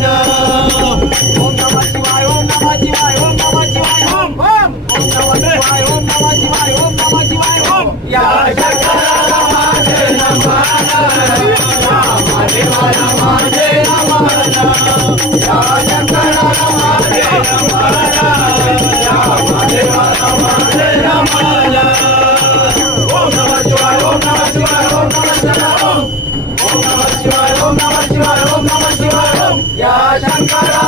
ओम नमः शिवाय ओम नमः शिवाय ओम नमः शिवाय ओम ओम ओम नमः शिवाय ओम नमः शिवाय ओम नमः शिवाय ओम या शंकराला माझे नमः या महादेवाला माझे नमः या शंकराला माझे नमः या महादेवाला माझे नमः ओम नमः शिवाय ओम नमः शिवाय ओम नमः शिवाय ओम ओम नमः शिवाय ओम नमः शिवाय ओम नमः शिवाय ओम या शंकरा